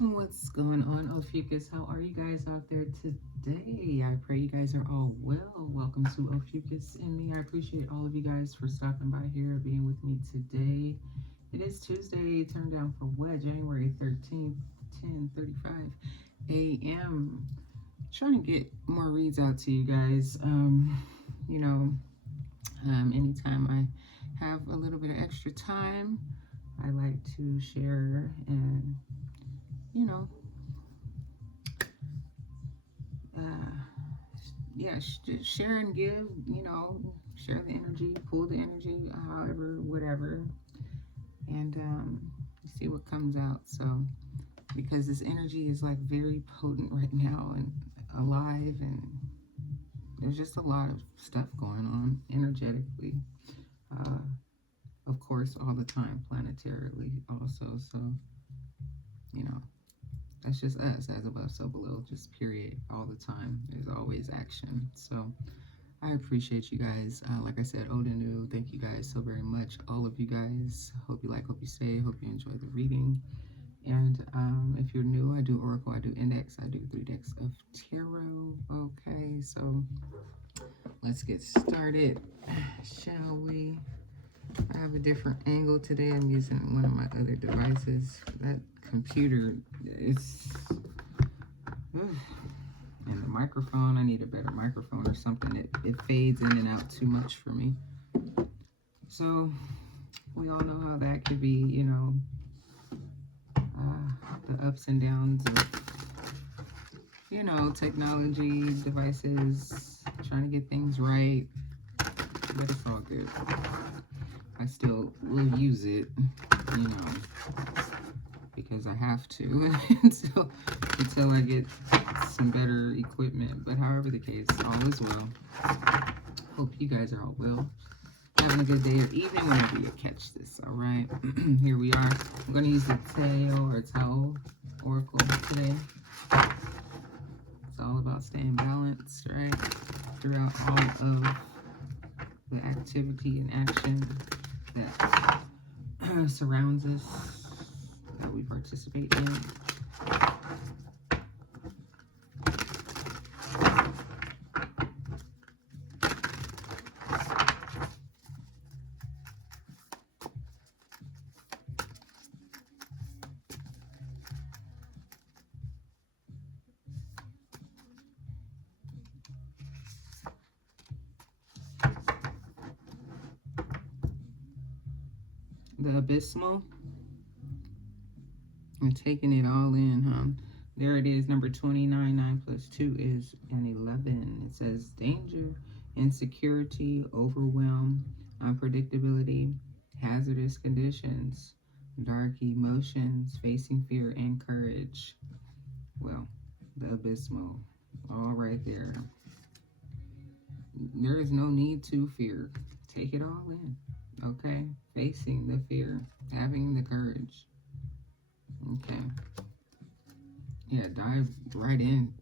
What's going on, Ophiuchus? How are you guys out there today? I pray you guys are all well. Welcome to Ophiuchus and me. I appreciate all of you guys for stopping by here, being with me today. It is Tuesday, turned down for what? January 13th, 10:35 a.m. Trying to get more reads out to you guys. You know, anytime I have a little bit of extra time, I like to share and, you know, uh, yeah, share and give, share the energy, pull the energy, however, whatever, and see what comes out. So, because this energy is like very potent right now and alive, and there's just a lot of stuff going on energetically, uh, of course, all the time, planetarily, also. So, you know, that's just us, as above, so below, just period, all the time. There's always action. So, I appreciate you guys. Like I said, old and new, thank you guys so very much. All of you guys. Hope you like, hope you stay, hope you enjoy the reading. And if you're new, I do Oracle, I do Index, I do 3 decks of Tarot. Okay, so let's get started, shall we? I have a different angle today. I'm using one of my other devices. That computer, it's... And the microphone, I need a better microphone or something. It fades in and out too much for me. So we all know how that could be, the ups and downs of, technology, devices, trying to get things right. But it's all good. I still will use it, because I have to until I get some better equipment. But however the case, all is well. Hope you guys are all well, having a good day or evening whenever you catch this. All right. Here we are. I'm going to use the Tao Oracle today. It's all about staying balanced, right, throughout all of the activity and action that surrounds us, that we participate in. The abysmal. I'm taking it all in, huh? There it is, number 29. 9 plus 2 is an 11. It says danger, insecurity, overwhelm, unpredictability, hazardous conditions, dark emotions, facing fear, and courage. Well, the abysmal, all right there. There is no need to fear. Take it all in, okay? Facing the fear, having the courage. Okay. Yeah, dive right in,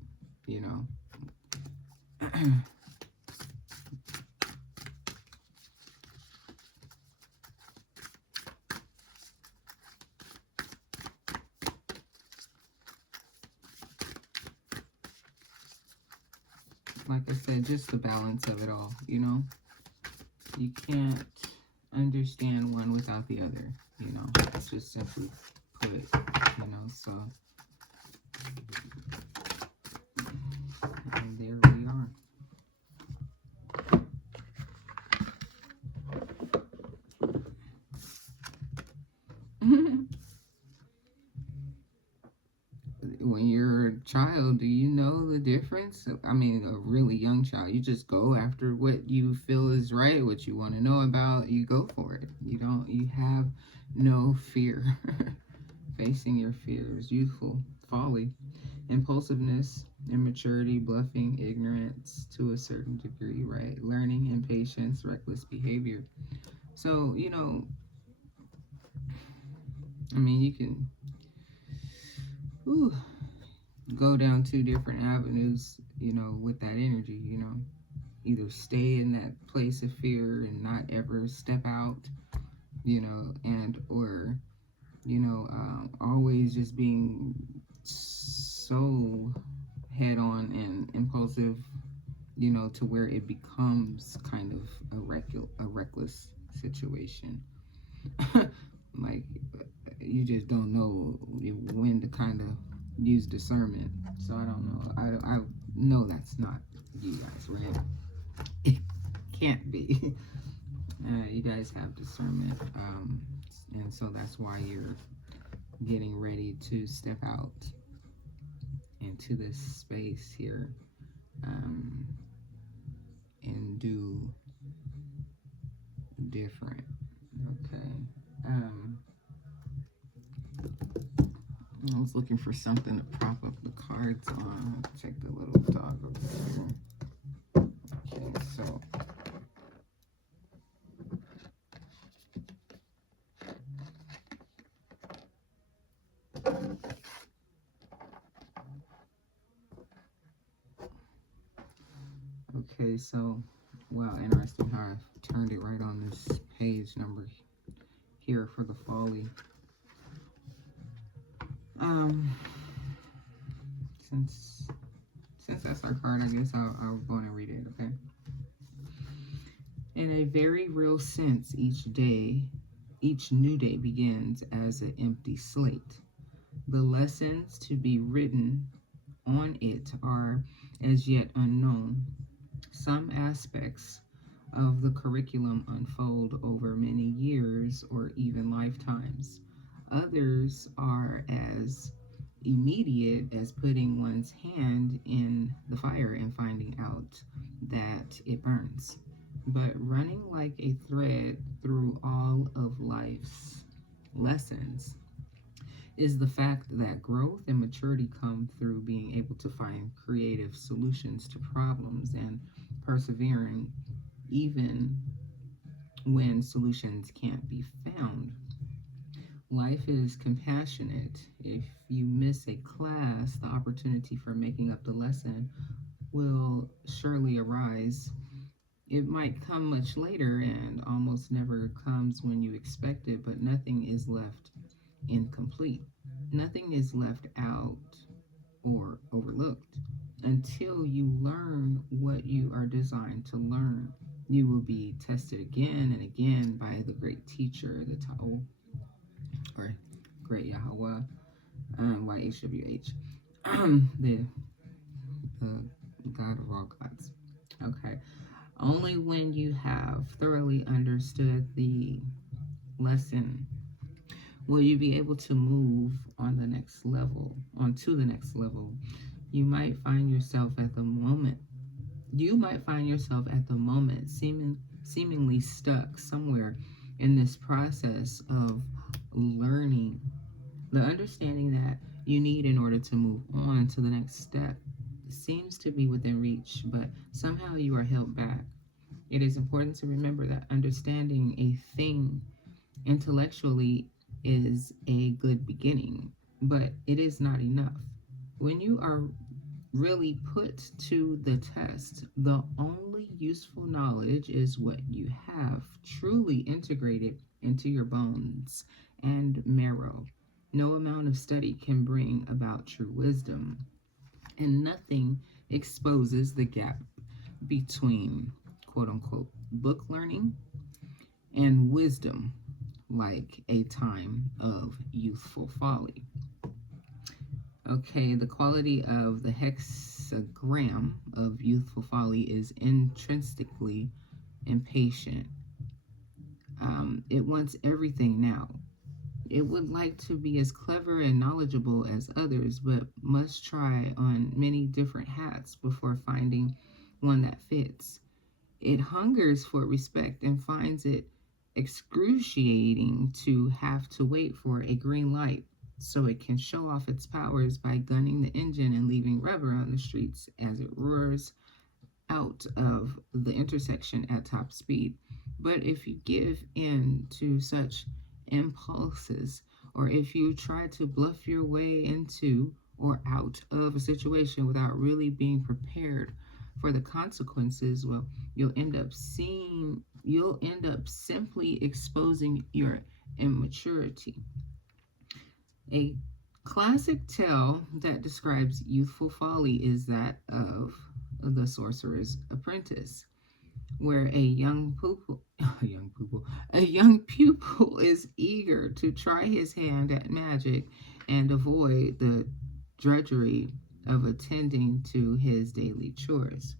Like I said, just the balance of it all, You can't understand one without the other, It's just simply put, so... And there we are. When you're a child, do you know the difference? I mean, a really young child, you just go after what you feel is right, what you want to know about, you go for it. You have no fear. Facing your fears, youthful folly, impulsiveness, immaturity, bluffing, ignorance to a certain degree, right? Learning, impatience, reckless behavior. So, I mean, you can go down 2 different avenues, with that energy, Either stay in that place of fear and not ever step out, and or, always just being so head on and impulsive, to where it becomes kind of a reckless situation. Like, you just don't know when to kind of use discernment. So I don't know. I know that's not you guys, right? It can't be. You guys have discernment, and so that's why you're getting ready to step out into this space here, and do different. Okay. I was looking for something to prop up the cards on. Check the little dog over there. Okay, so wow, interesting how I turned it right on this page number here for the folly. Since that's our card, I guess I'll go and read it, okay? In a very real sense, each new day begins as an empty slate. The lessons to be written on it are as yet unknown. Some aspects of the curriculum unfold over many years or even lifetimes. Others are as immediate as putting one's hand in the fire and finding out that it burns. But running like a thread through all of life's lessons is the fact that growth and maturity come through being able to find creative solutions to problems and persevering even when solutions can't be found. Life is compassionate. If you miss a class, the opportunity for making up the lesson will surely arise. It might come much later and almost never comes when you expect it, but nothing is left incomplete. Nothing is left out or overlooked. Until you learn what you are designed to learn, you will be tested again and again by the great teacher, the Ta'o, or great Yahweh, YHWH, the God of all gods. Okay. Only when you have thoroughly understood the lesson will you be able to move on to the next level. You might find yourself at the moment seemingly stuck somewhere in this process of learning. The understanding that you need in order to move on to the next step seems to be within reach, but somehow you are held back. It is important to remember that understanding a thing intellectually is a good beginning, but it is not enough. When you are really put to the test, the only useful knowledge is what you have truly integrated into your bones and marrow. No amount of study can bring about true wisdom, and nothing exposes the gap between quote unquote book learning and wisdom like a time of youthful folly. Okay, the quality of the hexagram of youthful folly is intrinsically impatient. It wants everything now. It would like to be as clever and knowledgeable as others, but must try on many different hats before finding one that fits. It hungers for respect and finds it excruciating to have to wait for a green light so it can show off its powers by gunning the engine and leaving rubber on the streets as it roars out of the intersection at top speed. But if you give in to such impulses, or if you try to bluff your way into or out of a situation without really being prepared for the consequences, well, you'll end up simply exposing your immaturity. A Classic tale that describes youthful folly is that of the sorcerer's apprentice, where a young pupil is eager to try his hand at magic and avoid the drudgery of attending to his daily chores.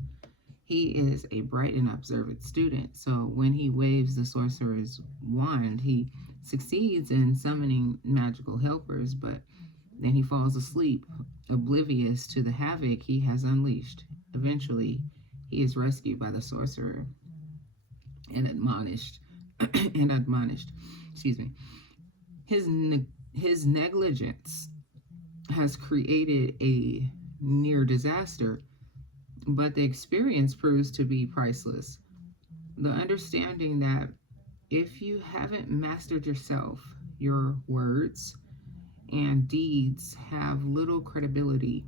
He is a bright and observant student, so when he waves the sorcerer's wand, he succeeds in summoning magical helpers, but then he falls asleep, oblivious to the havoc he has unleashed. Eventually, he is rescued by the sorcerer and admonished, and admonished. Excuse me. His negligence has created a near disaster, but the experience proves to be priceless. The understanding that if you haven't mastered yourself, your words and deeds have little credibility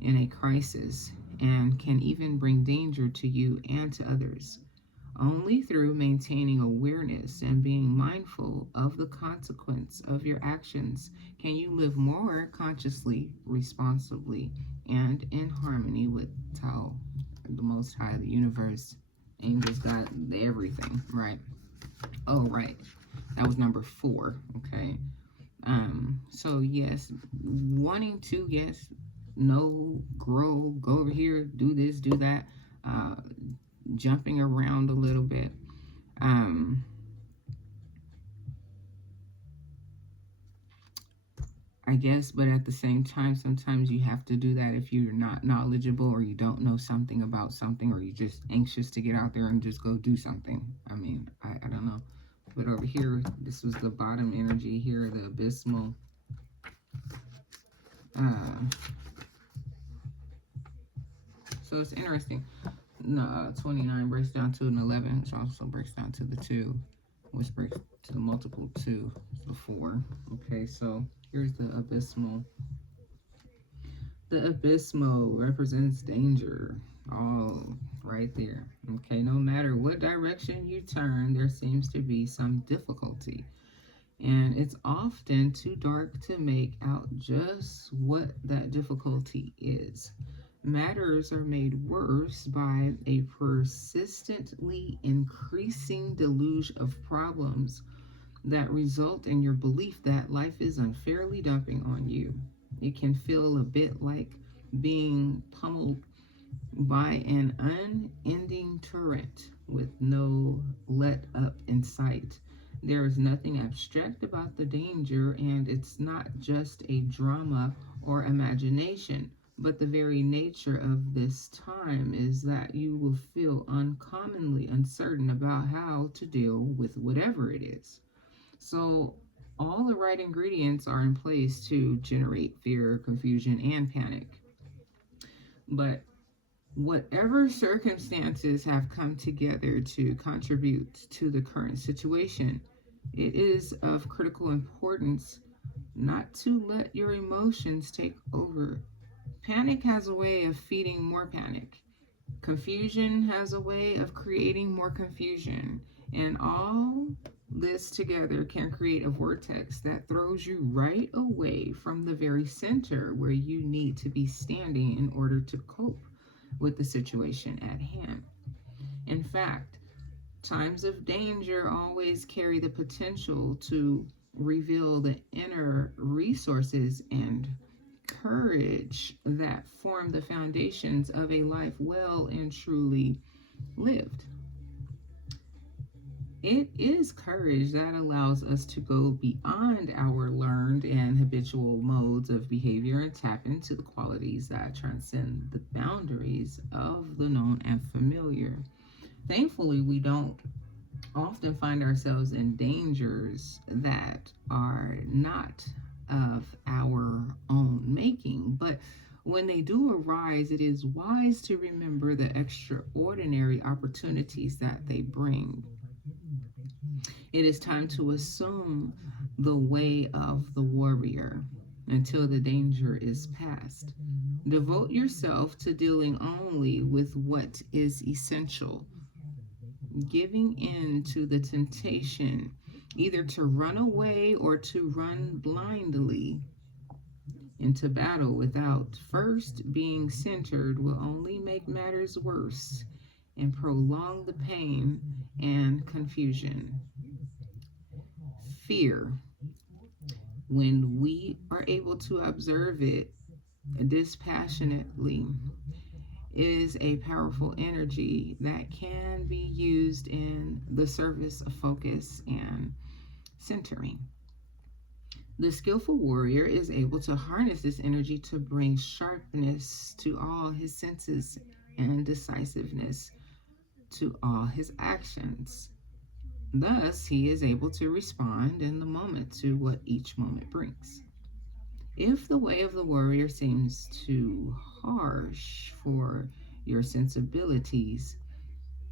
in a crisis and can even bring danger to you and to others. Only through maintaining awareness and being mindful of the consequence of your actions can you live more consciously, responsibly, and in harmony with Tao, the Most High, the universe, angels, God, everything, right? Oh, right. That was number 4, okay? So yes, wanting to, yes, know, grow, go over here, do this, do that, uh, jumping around a little bit. I guess, but at the same time, sometimes you have to do that if you're not knowledgeable or you don't know something about something or you're just anxious to get out there and just go do something. I mean, I don't know. But over here, this was the bottom energy here, the abysmal. Uh, so it's interesting. 29 breaks down to an 11, which also breaks down to the 2, which breaks to the multiple 2, the 4. Okay, so here's the abysmal. The abysmal represents danger. All right there. Okay, no matter what direction you turn, there seems to be some difficulty. And it's often too dark to make out just what that difficulty is. Matters are made worse by a persistently increasing deluge of problems that result in your belief that life is unfairly dumping on you. It can feel a bit like being pummeled by an unending torrent with no let up in sight. There is nothing abstract about the danger, and it's not just a drama or imagination, but the very nature of this time is that you will feel uncommonly uncertain about how to deal with whatever it is. So, all the right ingredients are in place to generate fear, confusion, and panic. But whatever circumstances have come together to contribute to the current situation, it is of critical importance not to let your emotions take over. Panic has a way of feeding more panic. Confusion has a way of creating more confusion. And all this together can create a vortex that throws you right away from the very center where you need to be standing in order to cope with the situation at hand. In fact, times of danger always carry the potential to reveal the inner resources and courage that form the foundations of a life well and truly lived. It is courage that allows us to go beyond our learned and habitual modes of behavior and tap into the qualities that transcend the boundaries of the known and familiar. Thankfully, we don't often find ourselves in dangers that are not of our own making, but when they do arise, it is wise to remember the extraordinary opportunities that they bring. It is time to assume the way of the warrior until the danger is past. Devote yourself to dealing only with what is essential, giving in to the temptation either to run away or to run blindly into battle without first being centered will only make matters worse and prolong the pain and confusion. Fear, when we are able to observe it dispassionately, is a powerful energy that can be used in the service of focus and centering. The skillful warrior is able to harness this energy to bring sharpness to all his senses and decisiveness to all his actions. Thus, he is able to respond in the moment to what each moment brings. If the way of the warrior seems too harsh for your sensibilities,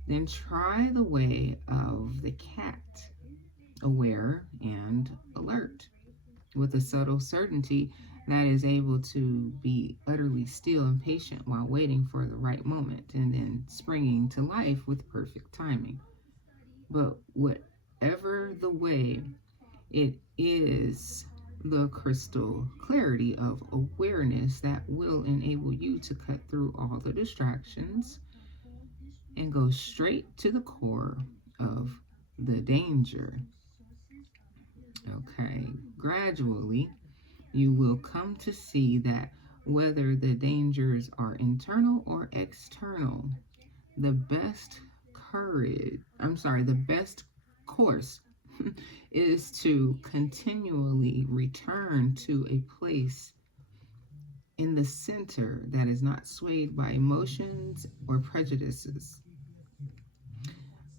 then try the way of the cat, aware and alert, with a subtle certainty that is able to be utterly still and patient while waiting for the right moment and then springing to life with perfect timing. But whatever the way, it is the crystal clarity of awareness that will enable you to cut through all the distractions and go straight to the core of the danger. Okay, gradually, you will come to see that whether the dangers are internal or external, the best the best course is to continually return to a place in the center that is not swayed by emotions or prejudices.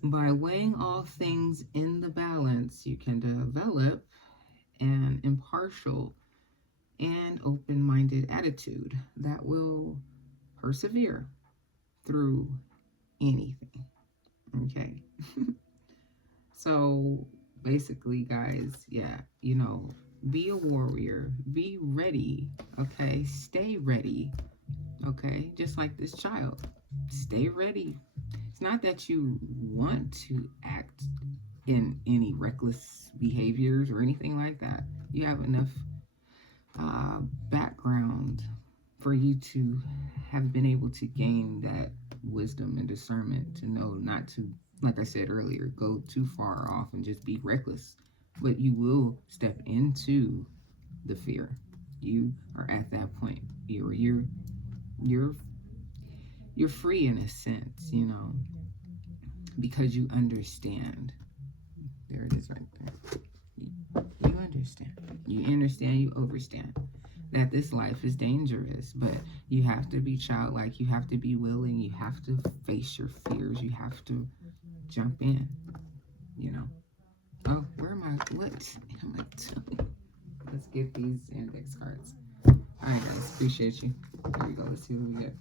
By weighing all things in the balance, you can develop an impartial and open minded attitude that will persevere through anything. Okay. So basically, guys, yeah, be a warrior, be ready, okay? Stay ready, okay? Just like this child, stay ready. It's not that you want to act in any reckless behaviors or anything like that. You have enough background for you to have been able to gain that wisdom and discernment to know not to, like I said earlier, go too far off and just be reckless. But you will step into the fear. You are at that point. You're free in a sense, because you understand. There it is right there. You understand. You understand, you overstand that this life is dangerous, but you have to be childlike. You have to be willing. You have to face your fears. You have to jump in, Oh, where am I? What am I doing? Let's get these index cards. All right, guys. Appreciate you. Here we go. Let's see what we get.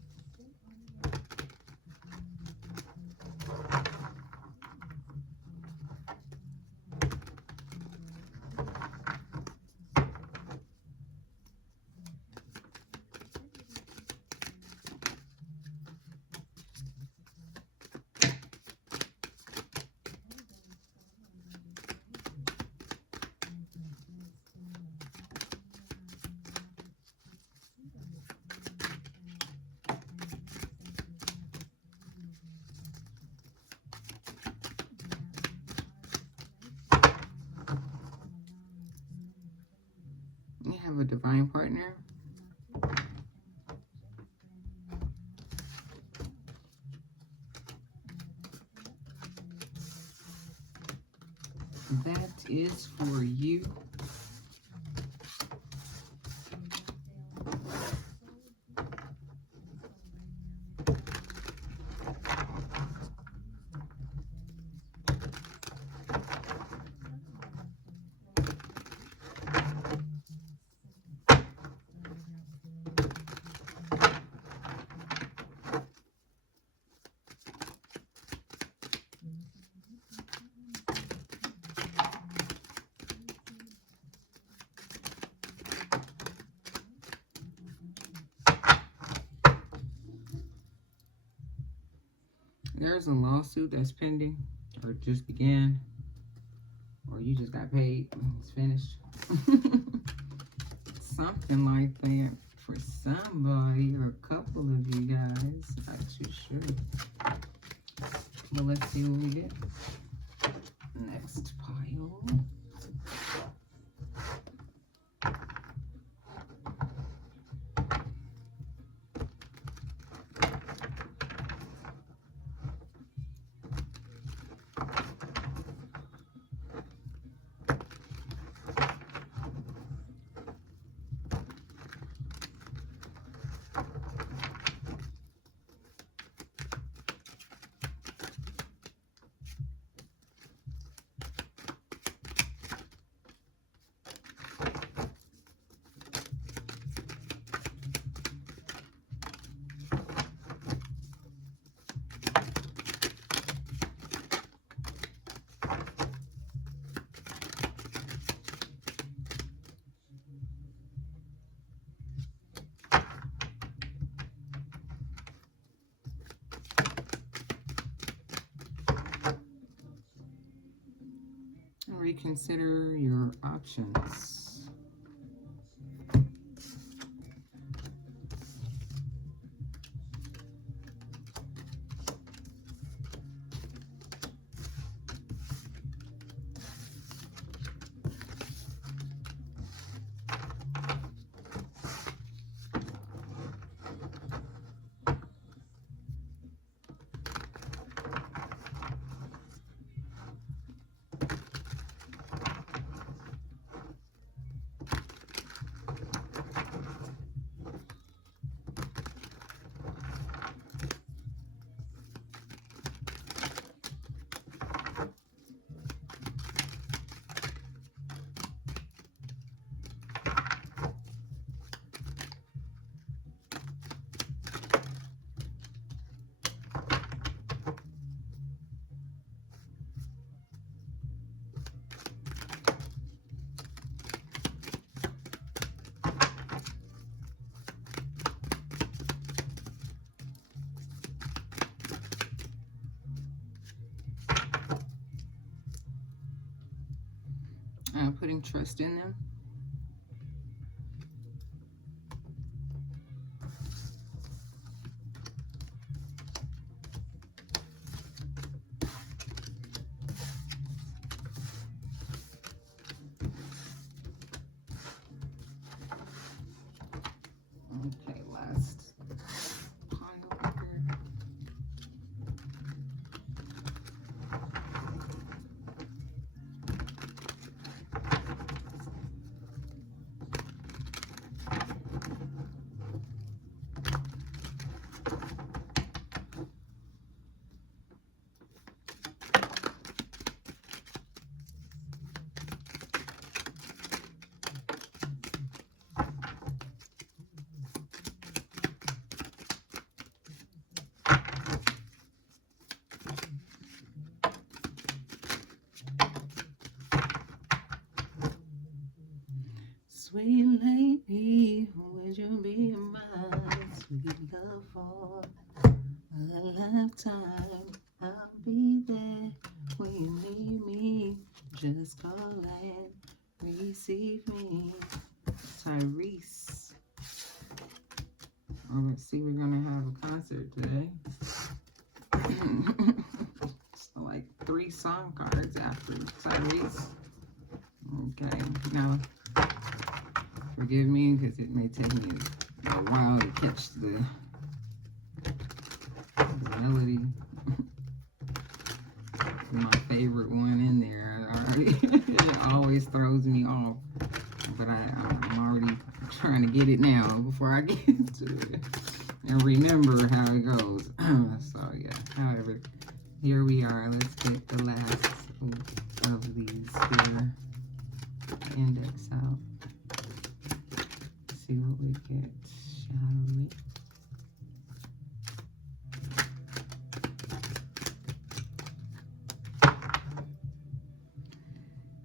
You have a divine partner. That is for you. There's a lawsuit that's pending, or just began, or you just got paid. It's finished. something like that for somebody or a couple of you guys. Not too sure. But let's see what we get. Next pile. Reconsider your options. Putting trust in them. Okay, last pile here. Sweet lady, would you be mine? Sweet love for a lifetime. I'll be there when you need me. Just call and receive me. Tyrese. Oh, let's see, we're gonna have a concert today. So like 3 song cards after Tyrese. Okay, now forgive me because it may take me a while to catch the melody. My favorite one in there already. It always throws me off, but I'm already trying to get it now before I get to it and remember how it goes. So yeah, however, here we are. Let's get the last of these here. Index out. See what we get, shall we?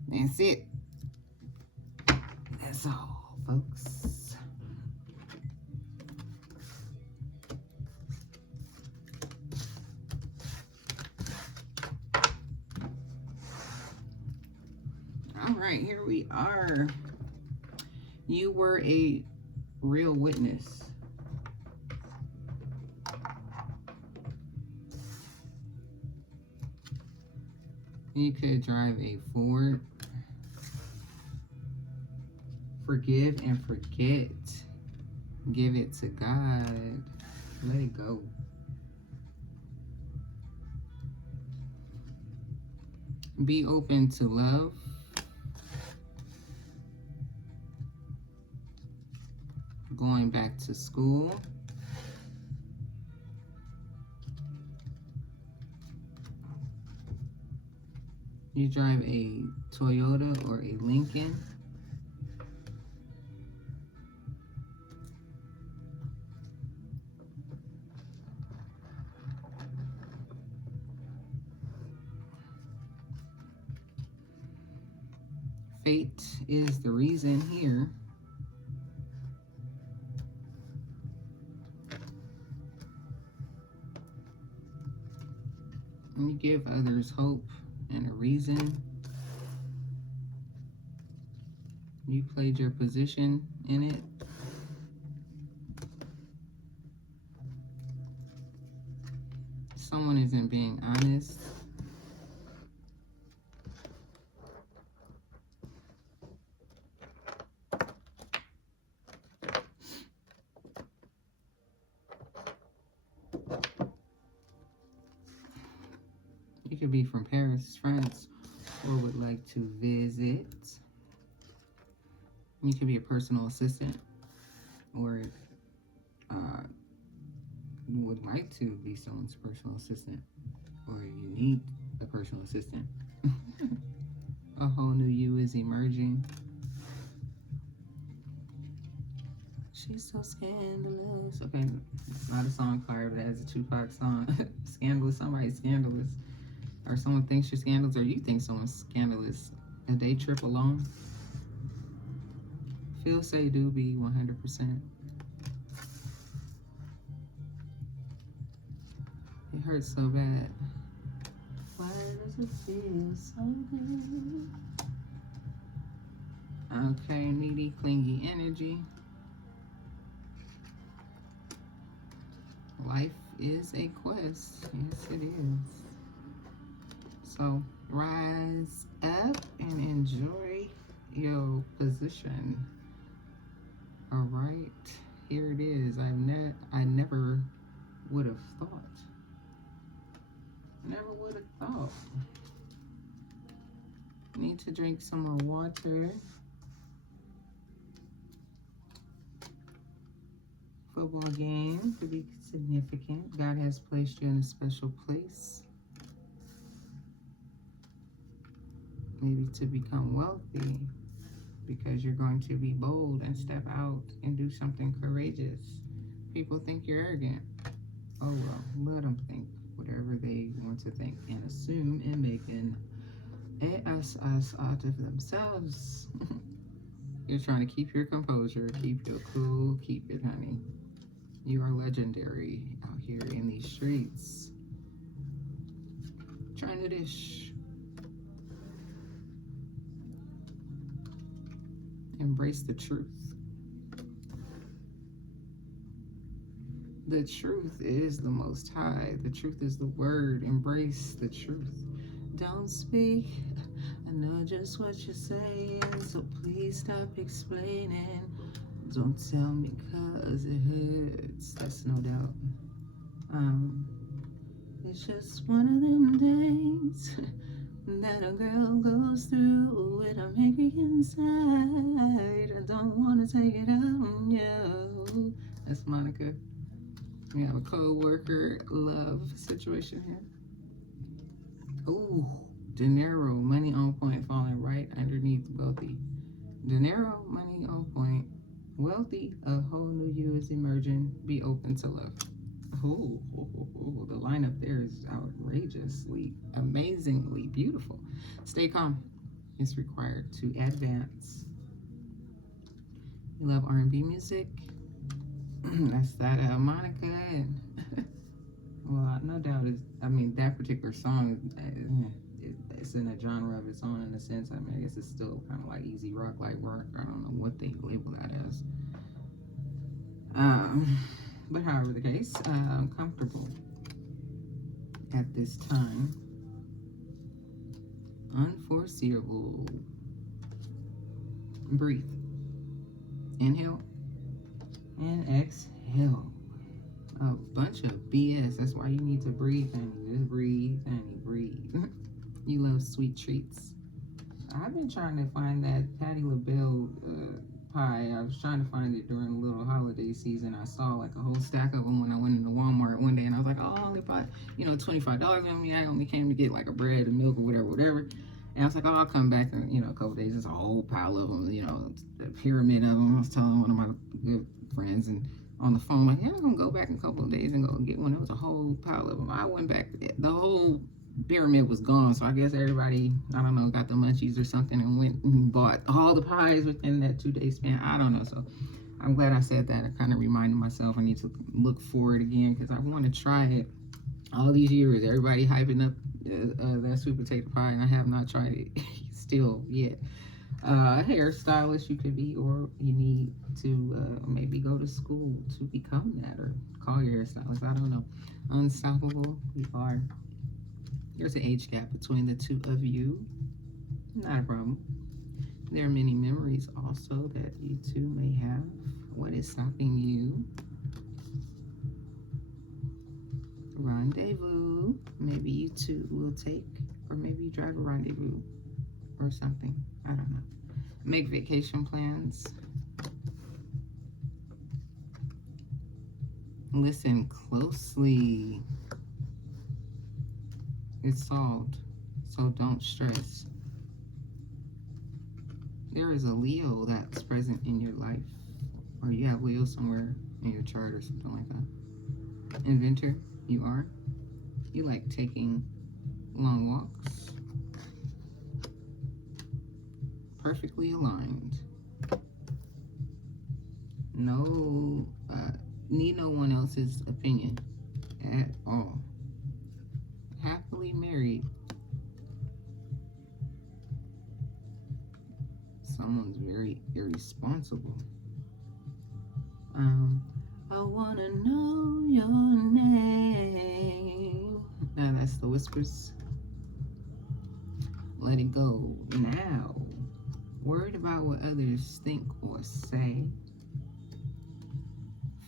That's it. That's all, folks. All right, here we are. You were a real witness. You could drive a Ford. Forgive and forget. Give it to God. Let it go. Be open to love. Going back to school. You drive a Toyota or a Lincoln. Fate is the reason here. You give others hope and a reason. You played your position in it. Someone isn't being honest. You could be from Paris, France, or would like to visit. You could be a personal assistant, or would like to be someone's personal assistant, or you need a personal assistant. A whole new you is emerging. She's so scandalous. Okay, it's not a song card, but it has a Tupac song. Scandalous, somebody's scandalous. Or someone thinks you're scandalous, or you think someone's scandalous. A day trip alone. Feel, say, do, be 100%. It hurts so bad. Why does it feel so good? Okay, needy, clingy energy. Life is a quest. Yes, it is. So rise up and enjoy your position. All right, here it is. I never would have thought. Never would have thought. Need to drink some more water. Football game could be significant. God has placed you in a special place. Maybe to become wealthy, because you're going to be bold and step out and do something courageous. People think you're arrogant. Oh well, let them think whatever they want to think and assume and make an ass out of themselves. You're trying to keep your composure, keep your cool, keep it, honey. You are legendary out here in these streets. Trying to dish. Embrace the truth. The truth is the Most High. The truth is the word. Embrace the truth. Don't speak. I know just what you're saying, so please stop explaining. Don't tell me 'cause it hurts. That's no doubt. It's just one of them days that a girl goes through with a angry inside. I don't want to take it out on you. That's Monica. We have a co-worker love situation here. Ooh, dinero, money on point, falling right underneath wealthy. Dinero, money on point, wealthy, a whole new you is emerging. Be open to love. Oh, the lineup there is outrageously, amazingly beautiful. Stay calm. It's required to advance. You love R&B music? That's that Monica. And well, no doubt is. I mean, that particular song it's in a genre of its own in a sense. I mean, I guess it's still kind of like easy rock, light rock. I don't know what they label that as. But however the case, I'm comfortable at this time. Unforeseeable. Breathe. Inhale and exhale. A bunch of BS. That's why you need to breathe, honey. Just breathe, honey. Breathe. You love sweet treats. I've been trying to find that Patti LaBelle pie. I was trying to find it during a little holiday season. I saw like a whole stack of them when I went into Walmart one day, and I was like, oh, I only bought, $25 on me. I only came to get like a bread and milk or whatever. And I was like, oh, I'll come back in, a couple days. There's a whole pile of them, a pyramid of them. I was telling one of my good friends and on the phone, like, yeah, I'm going to go back in a couple of days and go get one. It was a whole pile of them. I went back, the whole pyramid was gone. So I guess everybody, I don't know, got the munchies or something and went and bought all the pies within that 2-day span. I don't know. So I'm glad I said that. I kind of reminded myself I need to look for it again because I want to try it. All these years, everybody hyping up that sweet potato pie, and I have not tried it still yet. Hairstylist you could be, or you need to maybe go to school to become that, or call your hairstylist. I don't know. Unstoppable, you are. There's an age gap between the two of you. Not a problem. There are many memories also that you two may have. What is stopping you? Rendezvous. Maybe you two will take, or maybe you drive a rendezvous or something. I don't know. Make vacation plans. Listen closely. It's solved, so don't stress. There is a Leo that's present in your life, or you have Leo somewhere in your chart or something like that. Inventor, you are. You like taking long walks. Perfectly aligned. No, need no one else's opinion at all. Happily married. Someone's very irresponsible. I wanna know your name. Now that's the whispers. Let it go now. Worried about what others think or say.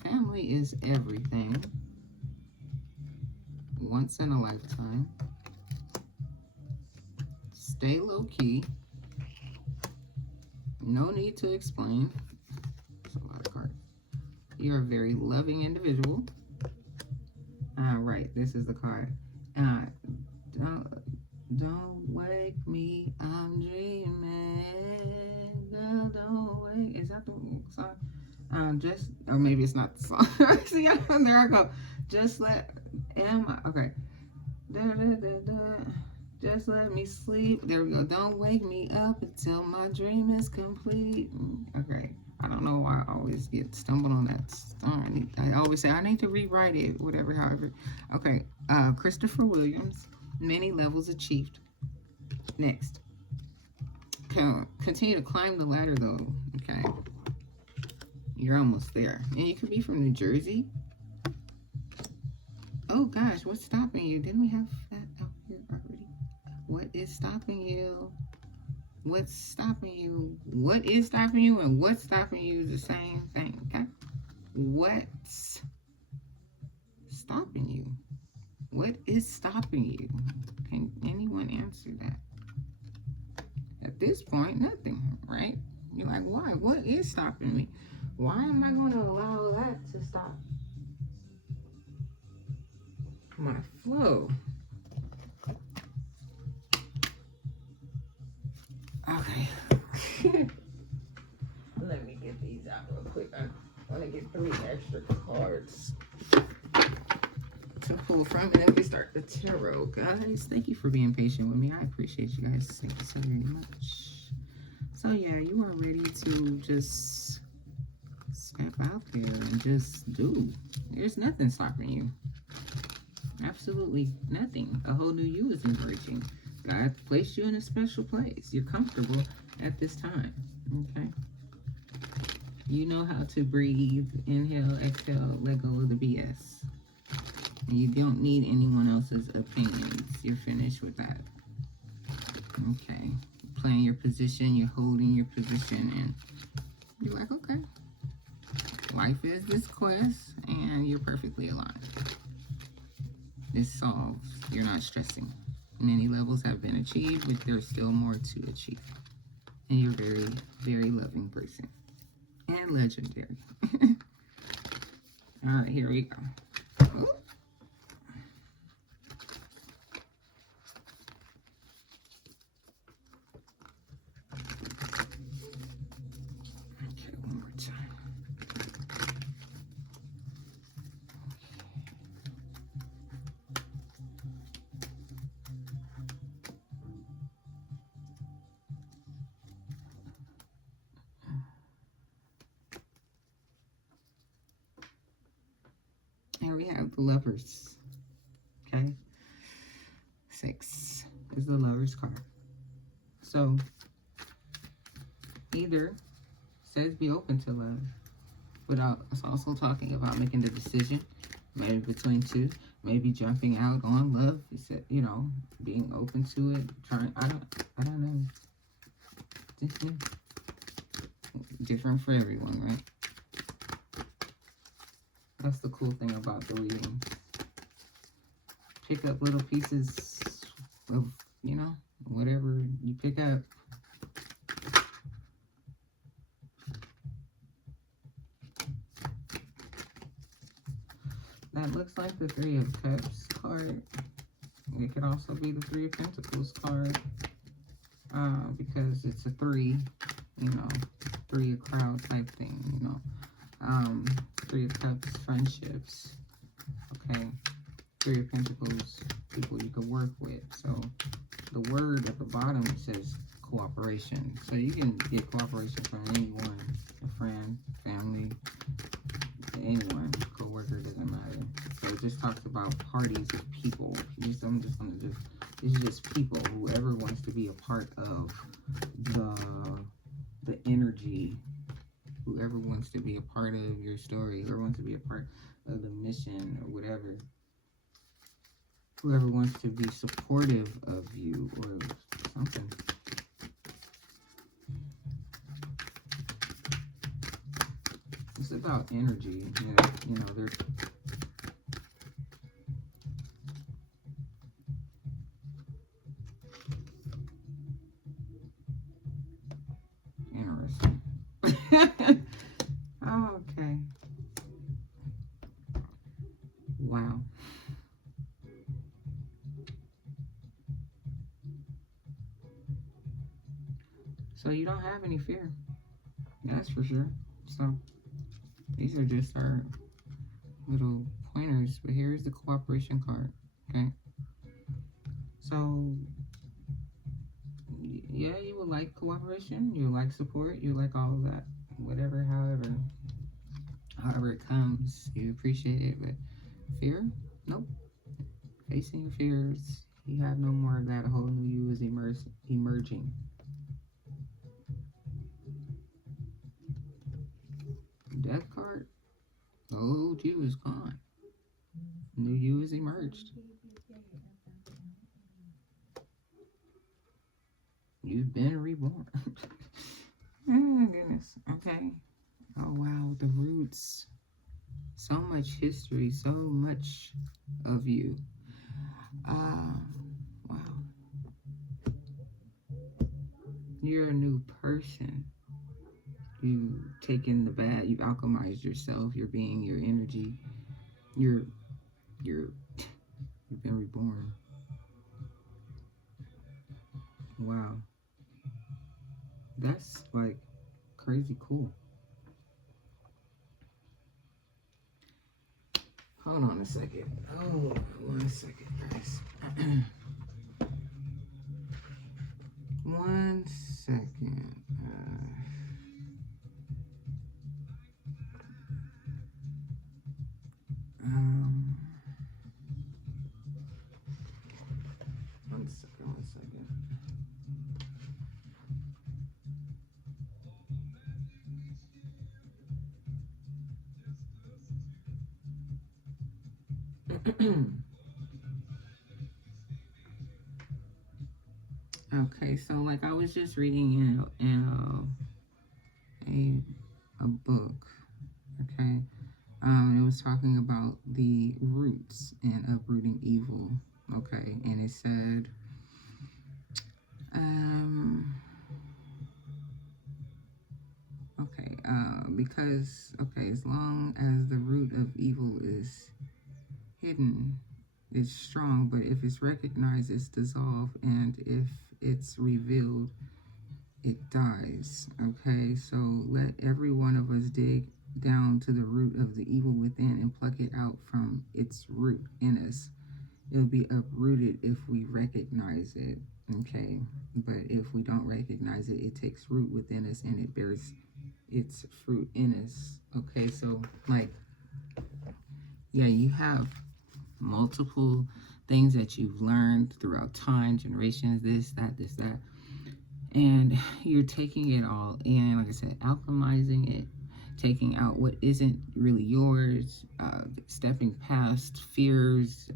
Family is everything. Once in a lifetime. Stay low key. No need to explain. That's a lot of cards. You're a very loving individual. Right, this is the card. Don't wake me, I'm dreaming. Girl, don't wake. Is that the song? Or maybe it's not the song. See, there I go. Just let, okay. Just let me sleep. There we go. Don't wake me up until my dream is complete. Okay. I don't know why I always get stumbled on that song. I always say I need to rewrite it, whatever, however. Okay. Christopher Williams, many levels achieved. Next. Continue to climb the ladder, though. Okay. You're almost there. And you could be from New Jersey. Oh, gosh. What's stopping you? Didn't we have that out here already? What is stopping you? What's stopping you? What is stopping you and what's stopping you is the same thing, okay? What's stopping you? What is stopping you? Can anyone answer that? At this point, nothing, right? You're like, why? What is stopping me? Why am I going to allow that to stop my flow? Okay. Let me get these out real quick. I want to get 3 extra cards to pull from, and then we start the tarot. Guys, thank you for being patient with me. I appreciate you guys. Thank you so very much. So yeah, you are ready to just step out there and just do. There's nothing stopping you. Absolutely nothing. A whole new you is emerging. God placed you in a special place. You're comfortable at this time. Okay. You know how to breathe. Inhale, exhale, let go of the BS. And you don't need anyone else's opinions. You're finished with that. Okay. Playing your position, you're holding your position, and you're like, okay, life is this quest, and you're perfectly aligned. This solves. You're not stressing. Many levels have been achieved, but there's still more to achieve. And you're a very, very loving person. And legendary. All right, here we go. Ooh. Okay, one more time. Here we have the Lovers. Okay. 6 is the Lovers card. So, either says be open to love, without us also talking about making the decision, maybe between two, maybe jumping out on love. You said, you know, being open to it, trying. I don't know. Different for everyone, right? That's the cool thing about the reading. Pick up little pieces of, you know, whatever you pick up. That looks like the Three of Cups card. It could also be the Three of Pentacles card. Because it's a 3, you know, 3 of crowd type thing, you know. 3 of Cups, friendships. Okay. 3 of Pentacles, people you can work with. So the word at the bottom says cooperation. So you can get cooperation from anyone, a friend, family, anyone, co-worker, doesn't matter. So it just talks about parties of people. I'm just going to just, it's just people, whoever wants to be a part of the energy, whoever wants to be a part of your story, whoever wants to be a part of the mission or whatever, whoever wants to be supportive of you or something. It's about energy, you know, they're interesting. Okay. Wow. So you don't have any fear. That's for sure. So these are just our little pointers. But here's the cooperation card. Okay. So yeah, you would like cooperation. You like support. You like all of that. Whatever, however it comes, you appreciate it. But fear? Nope. Facing your fears. You have no more of that. A whole new you is emerging. Death card. The old you is gone. New you is emerged. You've been reborn. Oh my goodness. Okay. Oh wow, the roots. So much history, so much of you. Wow. You're a new person. You've taken the bad, you've alchemized yourself, you're being your energy. You've been reborn. Wow. That's like crazy cool. Hold on a second. Oh, 1 second, guys. 1 second. One second. Okay, so like I was just reading in a book. Okay, it was talking about the roots and uprooting evil. Okay, and it said, um, because as long as the root of evil is hidden, it's strong, but if it's recognized, it's dissolved, and if it's revealed, it dies. Okay, so let every one of us dig down to the root of the evil within and pluck it out from its root in us. It'll be uprooted if we recognize it. Okay, but if we don't recognize it, it takes root within us and it bears its fruit in us. Okay, so like, yeah, you have multiple things that you've learned throughout time, generations, this, that, and you're taking it all in, like I said, alchemizing it, taking out what isn't really yours, stepping past fears,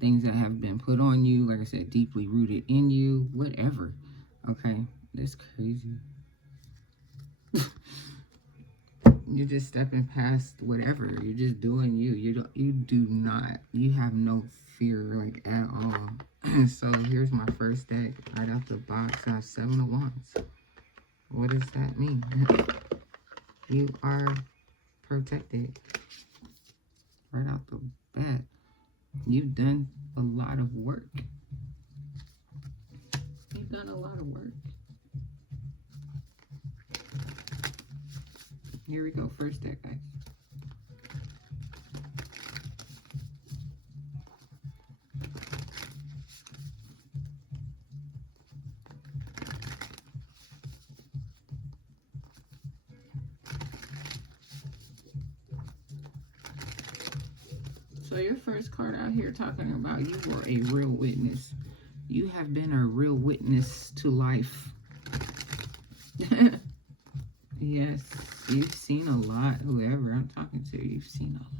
things that have been put on you, like I said, deeply rooted in you, whatever. Okay, that's crazy. You're just stepping past whatever. You're just doing you. You have no fear like at all. So here's my first deck right out the box. I have 7 of Wands. What does that mean? You are protected. Right out the bat. You've done a lot of work. You've done a lot of work. Here we go. First deck, guys. So your first card out here talking about you were a real witness. You have been a real witness to life. Yes, you've seen a lot. Whoever I'm talking to, you've seen a lot.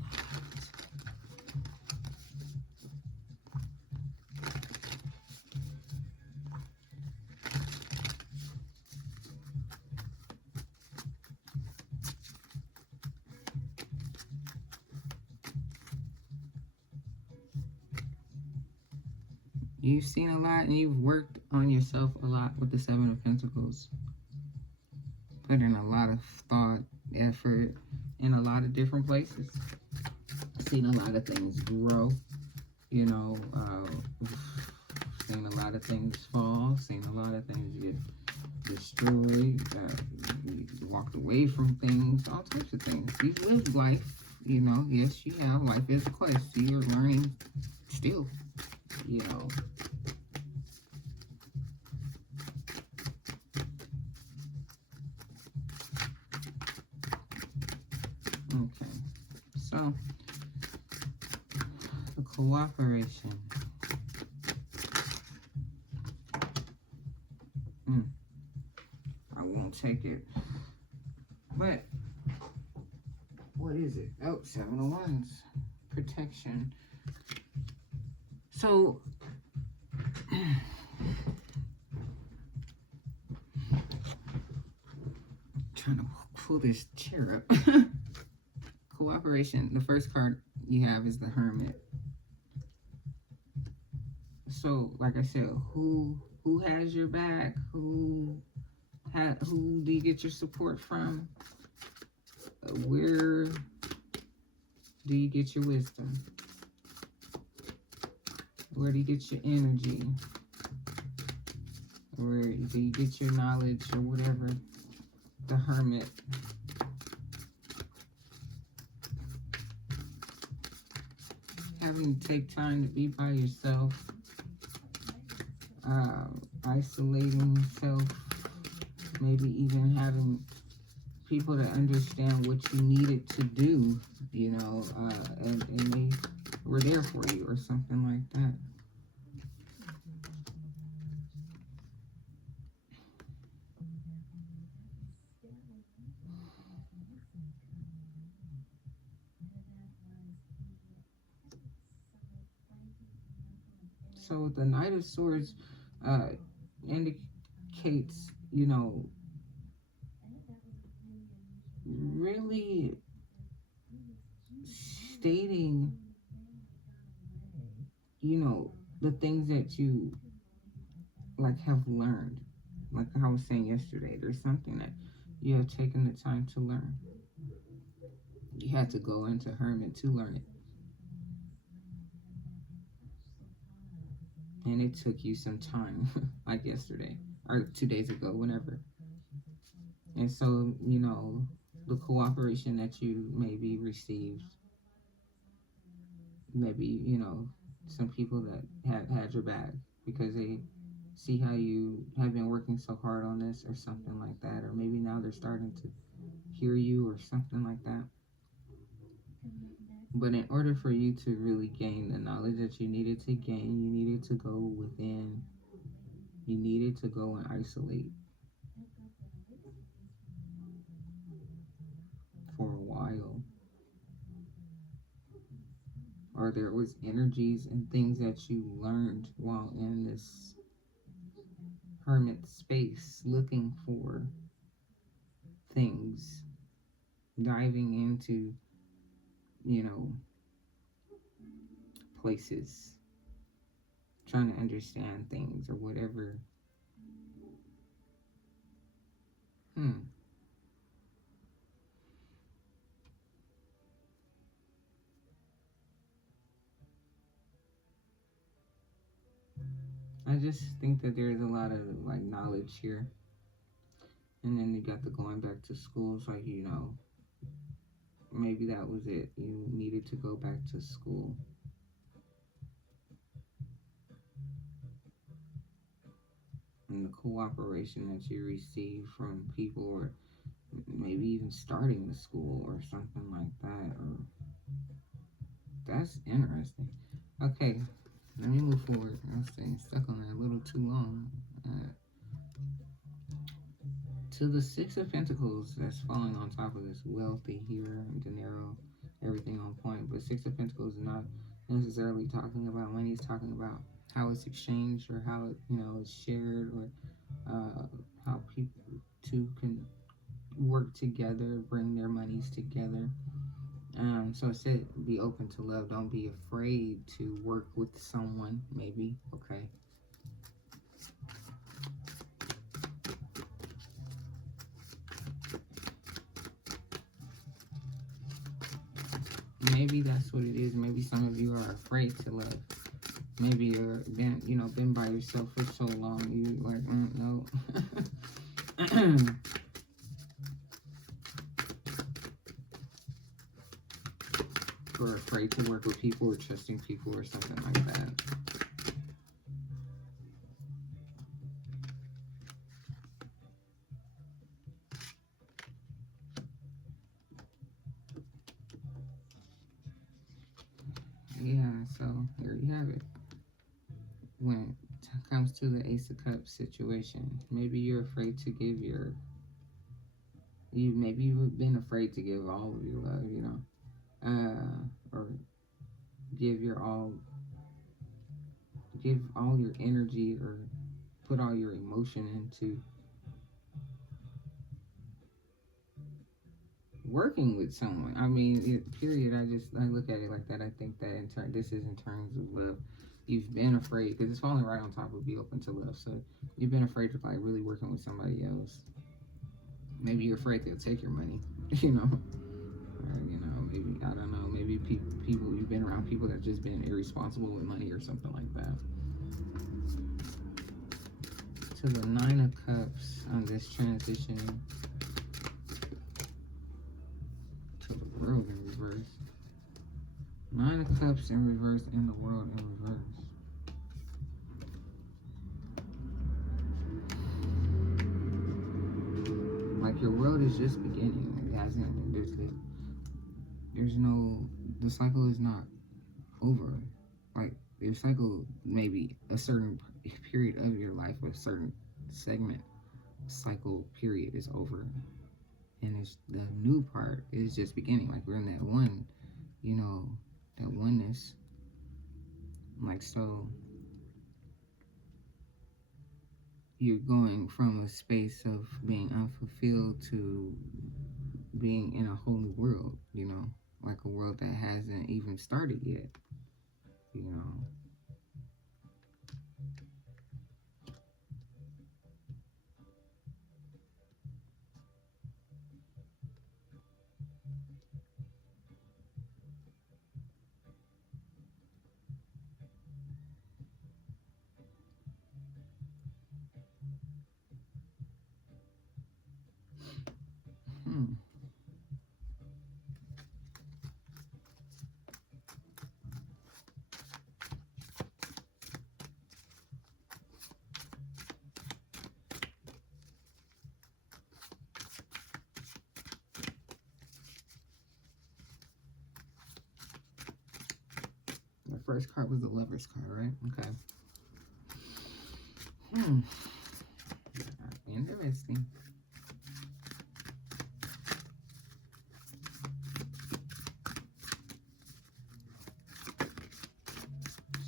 You've seen a lot and you've worked on yourself a lot with the 7 of Pentacles. Put in a lot of thought, effort in a lot of different places. Seen a lot of things grow, you know, seen a lot of things fall, seen a lot of things get destroyed, you walked away from things, all types of things. You've lived life, you know, yes you have. Life is a quest. You're learning still, you know. Okay, so the cooperation. I won't take it. But what is it? Oh, 7 of Wands. Protection. So trying to pull this chair up. Cooperation. The first card you have is the Hermit. So, like I said, who has your back? Who do you get your support from? Where do you get your wisdom? Where do you get your energy? Where do you get your knowledge or whatever? The Hermit. Having to take time to be by yourself. Isolating self. Maybe even having people to understand what you needed to do, you know, and they were there for you or something like that. So the Knight of Swords uh, indicates, really stating, the things that you like have learned. Like I was saying yesterday, there's something that you have taken the time to learn. You had to go into hermit to learn it. And it took you some time, like yesterday or 2 days ago, whenever. And so, the cooperation that you maybe received, maybe, some people that have had your back because they see how you have been working so hard on this or something like that. Or maybe now they're starting to hear you or something like that. But in order for you to really gain the knowledge that you needed to gain, you needed to go within. You needed to go and isolate for a while. Or there was energies and things that you learned while in this hermit space looking for things, diving into, you know, places, trying to understand things or whatever. I just think that there's a lot of like knowledge here. And then you got the going back to school. It's like, maybe that was it. You needed to go back to school. And the cooperation that you receive from people, or maybe even starting the school or something like that. Or that's interesting. Okay, let me move forward. I'm staying stuck on that a little too long. To the Six of Pentacles that's falling on top of this, wealthy here, dinero, everything on point. But Six of Pentacles is not necessarily talking about money. It's talking about how it's exchanged, or how it, is shared, or how people two can work together, bring their monies together. So it said, be open to love. Don't be afraid to work with someone. Maybe, okay. Maybe that's what it is. Maybe some of you are afraid to love. Maybe you're been by yourself for so long. You like, no. Or afraid to work with people, or trusting people, or something like that. Yeah, so there you have it. When it comes to the Ace of Cups situation, maybe you're afraid to give maybe you've been afraid to give all of your love, or give all your energy, or put all your emotion into working with someone. I mean, period. I look at it like that. I think that this is in terms of love. You've been afraid, because it's falling right on top of be open to love. So you've been afraid of like really working with somebody else. Maybe you're afraid they'll take your money, or, maybe, I don't know, maybe people, you've been around people that just been irresponsible with money or something like that. To the Nine of Cups on this transition to the World in reverse. Nine of Cups in reverse and the World in reverse. Like your world is just beginning. It hasn't. There's no. The cycle is not over. Like your cycle, maybe a certain period of your life, a certain segment, cycle period is over, and it's the new part is just beginning. Like we're in that that oneness. Like so. you're going from a space of being unfulfilled to being in a whole new world, like a world that hasn't even started yet, you know. Hmm. The first card was the Lover's card, right? Okay. Interesting.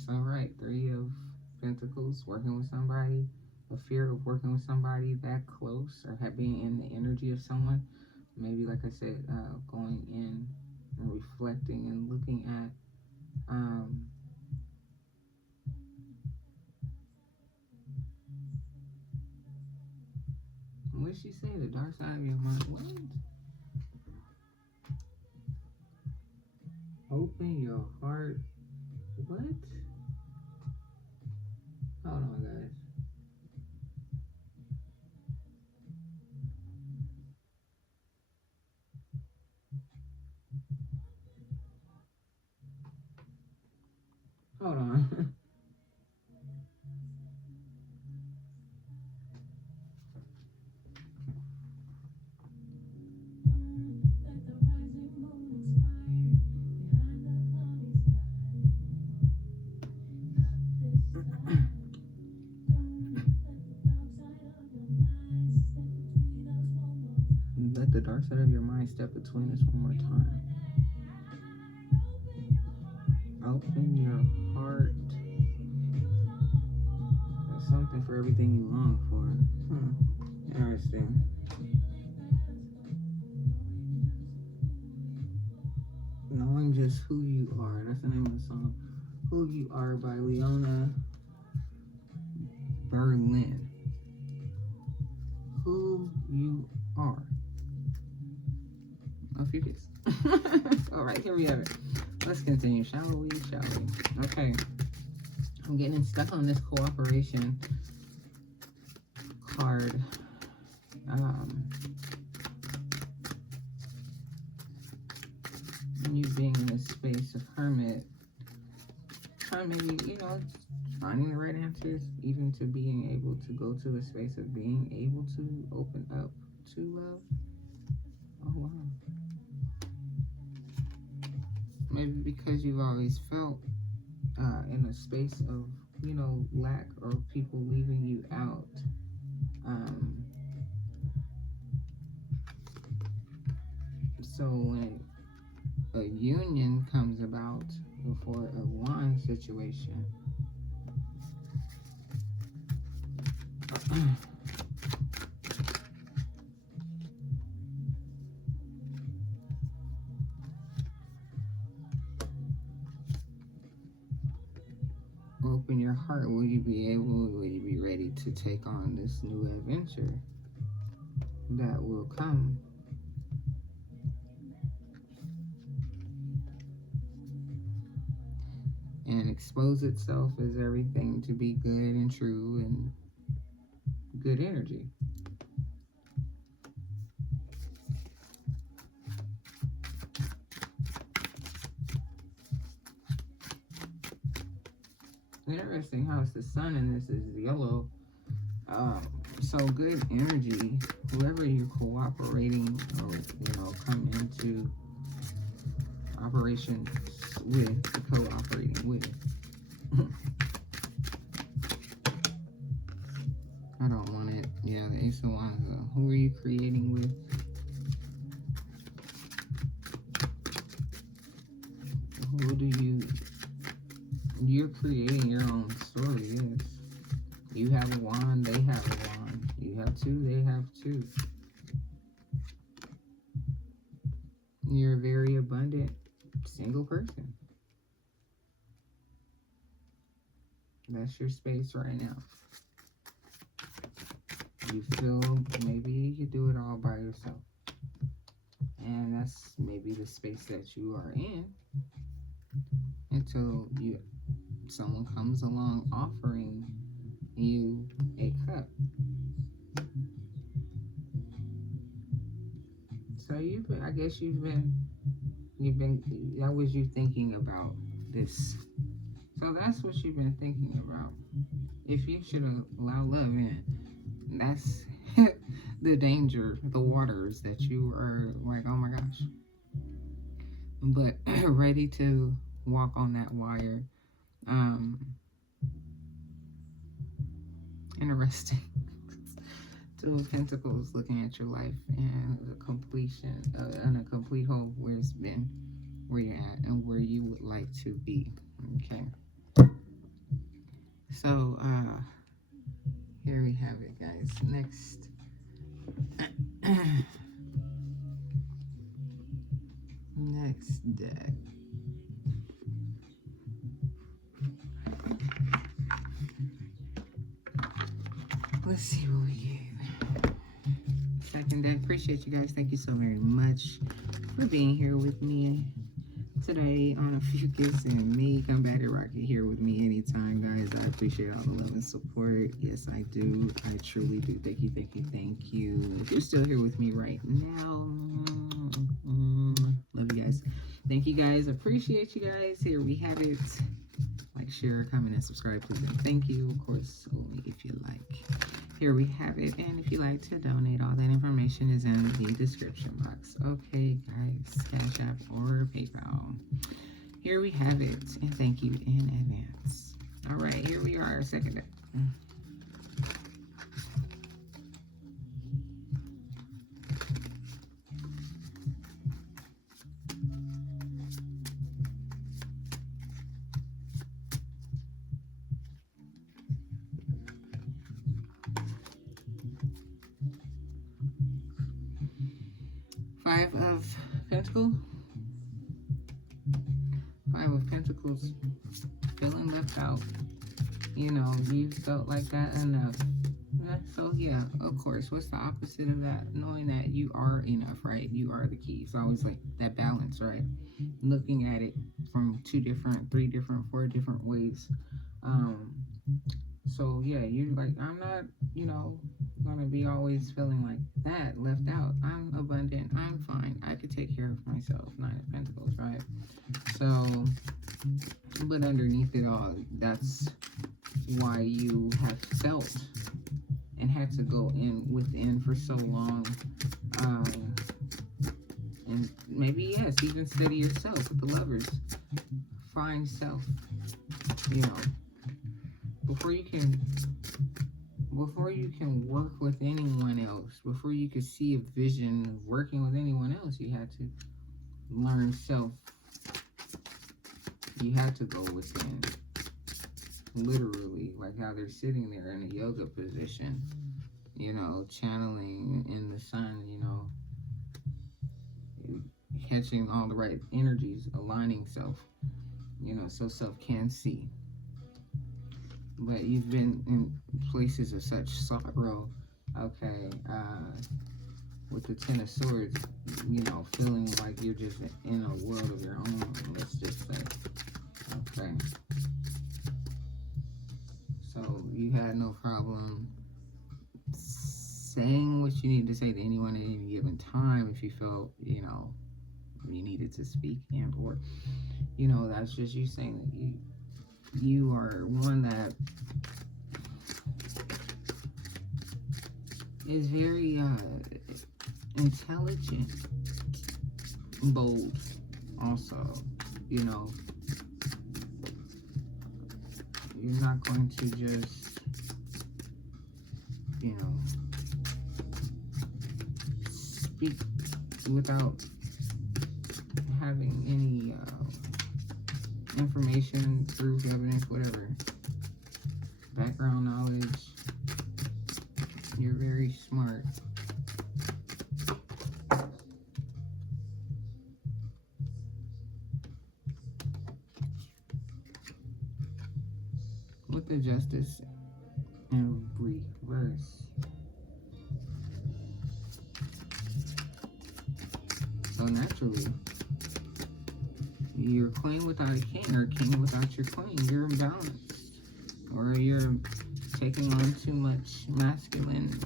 So, right, Three of Pentacles, working with somebody, a fear of working with somebody that close, or being in the energy of someone. Maybe, like I said, going in and reflecting and looking at what did she say? The dark side of your mind. What? Open your heart. What? Hold on, guys. Hold on. Let the dark side of your mind step between us one more time. Open your heart. There's something for everything you long for. Interesting. Knowing just who you are. That's the name of the song. Who You Are by Leona Berlin. Who you are. Ophiuchus. All right, here we have it. Let's continue, shall we? Okay. I'm getting stuck on this cooperation card. You being in a space of hermit, maybe, finding the right answers, even to being able to go to a space of being able to open up to love. Oh, wow. Maybe because you've always felt in a space of, lack or people leaving you out. So when a union comes about before a wand situation, open your heart. Will you be ready to take on this new adventure that will come? And expose itself as everything to be good and true and good energy. Interesting how it's the sun and this is yellow. So good energy. Whoever you're cooperating or come into operations with, cooperating with. I don't want it. Yeah, the Ace of Wands. Who are you creating with? You're creating your own story, yes. You have a wand, they have a wand. You have two, they have two. You're a very abundant single person. That's your space right now. You feel maybe you could do it all by yourself. And that's maybe the space that you are in until someone comes along offering you a cup. So I guess that was you thinking about this. So that's what you've been thinking about. If you should allow love in, that's the danger, the waters that you are like, oh my gosh. But ready to walk on that wire. Interesting. Two of Pentacles looking at your life and the completion and a complete whole where it's been, where you're at, and where you would like to be. Okay. So here we have it, guys. Next. Next deck. Let's see what we get. Second deck. Appreciate you guys. Thank you so very much for being here with me today on Ophiuchus and me. Come back to Rocket here with me anytime, guys. I appreciate all the love and support. Yes, I do. I truly do. Thank you, thank you, thank you. If you're still here with me right now, love you guys. Thank you guys. Appreciate you guys. Here we have it. Like, share, comment, and subscribe, please. And thank you. Of course, only if you like. Here we have it. And if you like to donate, all that information is in the description box. Okay, guys. Cash App or PayPal. Here we have it. And thank you in advance. All right, here we are. Second deck. Five of Pentacles. Five of Pentacles. Feeling left out. You know, you felt like that enough. So yeah, of course. What's the opposite of that? Knowing that you are enough, right? You are the key. It's always like that balance, right? Looking at it from 2 different, 3 different, 4 different ways. So yeah, you're like, I'm not, you know, gonna be always feeling like that, left out. I'm abundant. I'm fine. I could take care of myself. 9 of Pentacles, right? So, but underneath it all, that's why you have felt and had to go within for so long. And maybe, yes, even study yourself with the Lovers. Find self, you know. Before you can work with anyone else, before you could see a vision of working with anyone else, you had to learn self. You had to go within. Literally, like how they're sitting there in a yoga position, you know, channeling in the sun, you know, catching all the right energies, aligning self, you know, so self can see. But you've been in places of such sorrow, okay, with the 10 of Swords, you know, feeling like you're just in a world of your own, let's just say, okay. So you had no problem saying what you need to say to anyone at any given time if you felt, you know, you needed to speak, and or, you know, that's just you saying that you are one that is very intelligent, bold, also, you know. You're not going to just, you know, speak without having any information, proof, evidence, whatever. background knowledge. You're very smart. With the justice in reverse. So naturally, you're queen without a king, or king without your queen. You're imbalanced, or you're taking on too much masculine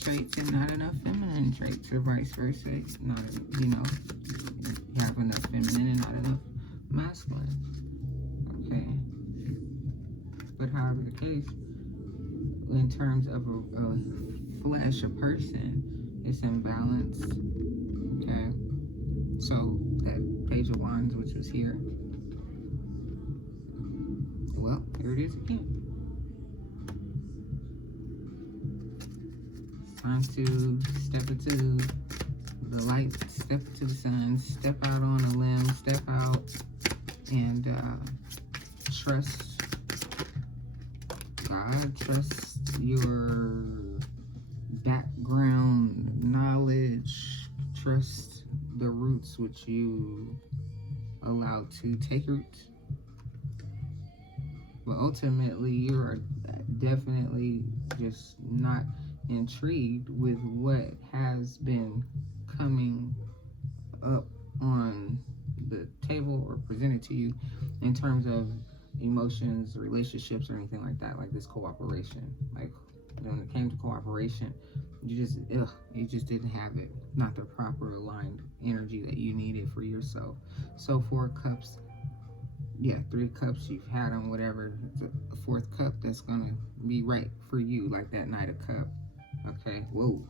traits and not enough feminine traits, or vice versa. Not, you have enough feminine and not enough masculine. Okay. But however the case, in terms of a flesh, a person, it's imbalanced. Okay. So that Page of Wands, which was here, well, here it is again. It's time to step into the light, step into the sun, step out on a limb, step out and trust God, trust your background knowledge, trust the roots which you allow to take root. But ultimately, you are definitely just not intrigued with what has been coming up on the table or presented to you in terms of emotions, relationships, or anything like that, like this cooperation. Like when it came to cooperation, you just didn't have it, not the proper aligned energy that you needed for yourself. So 4 cups, 3 cups, you've had them, whatever. The 4th cup that's gonna be right for you, like that Knight of Cup. Okay, whoa,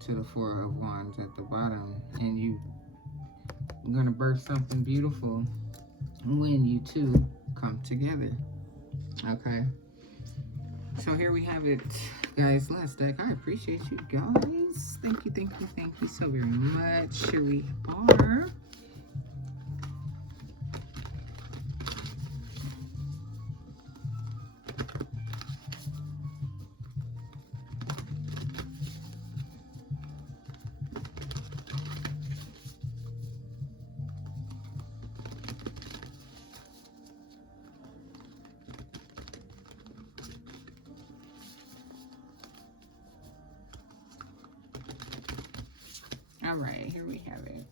to the 4 of Wands at the bottom, and you're gonna birth something beautiful when you two come together. Okay, so here we have it, guys. Last deck. I appreciate you guys. Thank you so very much. Here we are. All right, here we have it.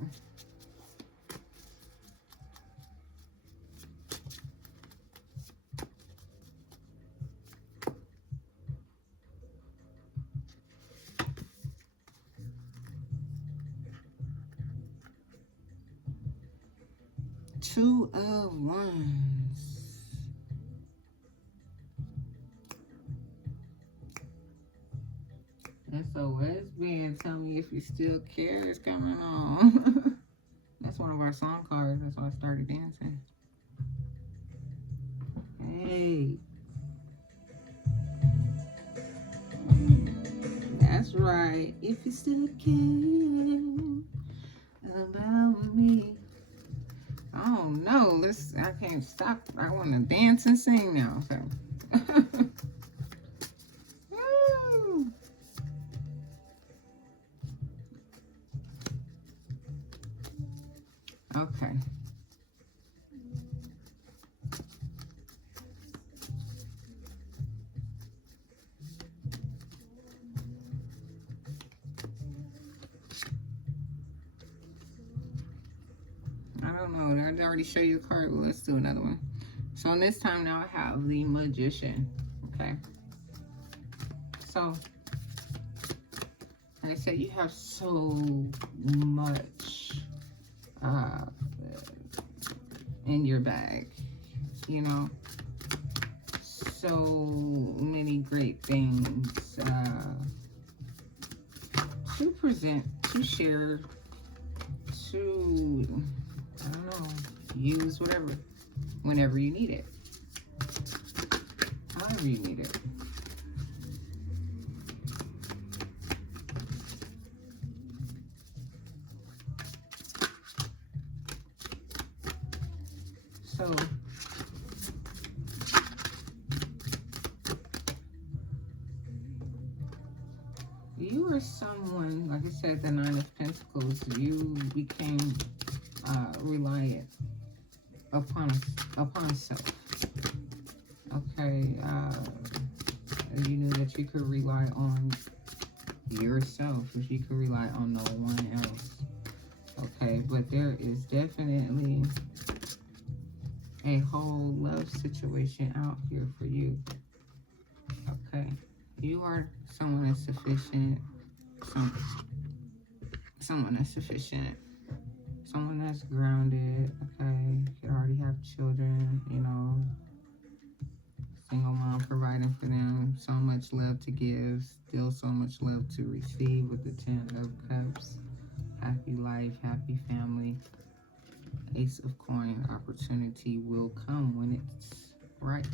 Two of Wands. SOS being, tell me if you still care, is coming on. That's one of our song cards. That's why I started dancing. Hey. That's right. If you still care about me. Oh no, I can't stop. I want to dance and sing now. So. Okay. I don't know. I already showed you a card, but let's do another one. So on this time now I have the Magician. Okay. So, like I said, you have so much in your bag, you know, so many great things to present, to share, to, I don't know, use whatever, whenever you need it, however you need it. So, someone, like I said, the Nine of Pentacles, you became reliant upon self. Okay, you knew that you could rely on yourself, if you could rely on no one else. Okay, but there is definitely a whole love situation out here for you. Okay, you are someone that's sufficient, someone that's sufficient, someone that's grounded. Okay, you could already have children, you know, single mom providing for them, so much love to give, still so much love to receive with the 10 of Cups. Happy life, happy family. Ace of Coin, opportunity will come when it's right.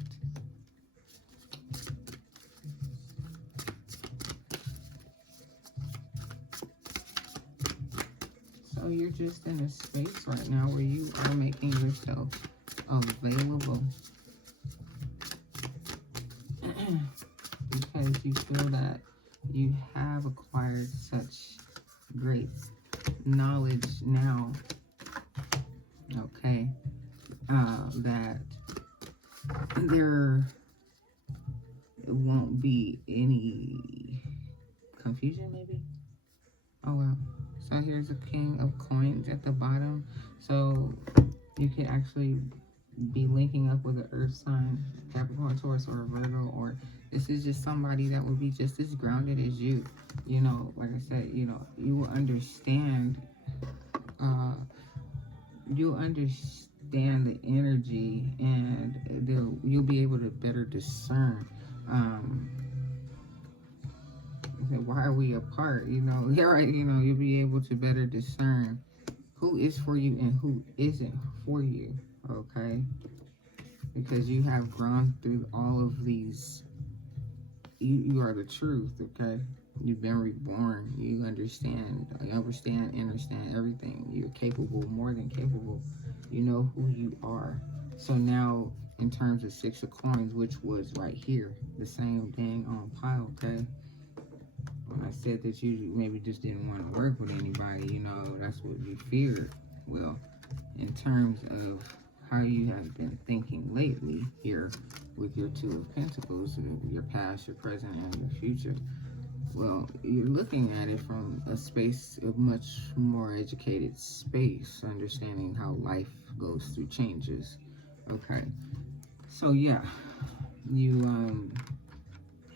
So you're just in a space right now where you are making yourself available. Because you feel that you have acquired such great knowledge now, okay, that there won't be any confusion, maybe. Oh well. So here's a King of Coins at the bottom. So you could actually be linking up with an earth sign, Capricorn, Taurus, or a Virgo, or this is just somebody that will be just as grounded as you. You know, like I said, you know, you will understand, you'll understand the energy, and you'll be able to better discern, why are we apart? You know, yeah, right, you know, you'll be able to better discern who is for you and who isn't for you, okay? Because you have gone through all of these. You are the truth, okay? You've been reborn. You understand everything. You're capable, more than capable. You know who you are. So now, in terms of Six of Coins, which was right here, the same dang on pile, okay? When I said that you maybe just didn't want to work with anybody, you know, that's what you feared. Well, in terms of how you have been thinking lately here with your Two of Pentacles, your past, your present, and your future, well, you're looking at it from a space of much more educated space, understanding how life goes through changes. Okay, so yeah, you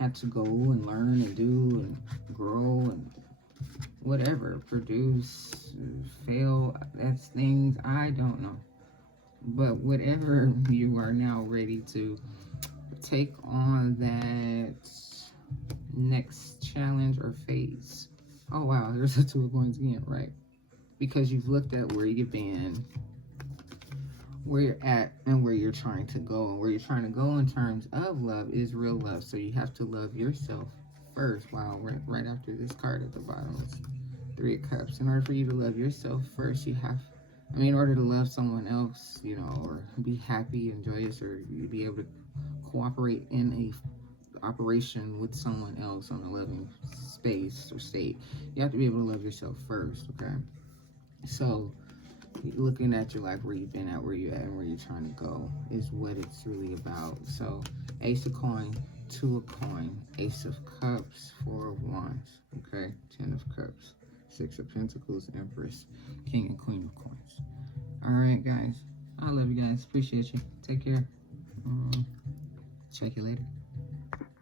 had to go and learn and do and grow and whatever, produce, fail, that's things I don't know. But whatever, you are now ready to take on that next challenge or phase. Oh wow, there's a Two of Coins again, right? Because you've looked at where you've been, where you're at, and where you're trying to go. And where you're trying to go in terms of love is real love. So you have to love yourself first. Wow, right after this card at the bottom, it's Three of Cups. In order for you to love yourself first, you have, in order to love someone else, you know, or be happy and joyous, or you be able to cooperate in a operation with someone else on a loving space or state, you have to be able to love yourself first, okay? So looking at your life, where you've been at, where you're at, and where you're trying to go is what it's really about. So Ace of Coin, Two of Coin, Ace of Cups, Four of Wands, okay? 10 of Cups, Six of Pentacles, Empress, King and Queen of Coins. All right, guys. I love you guys. Appreciate you. Take care. Check you later.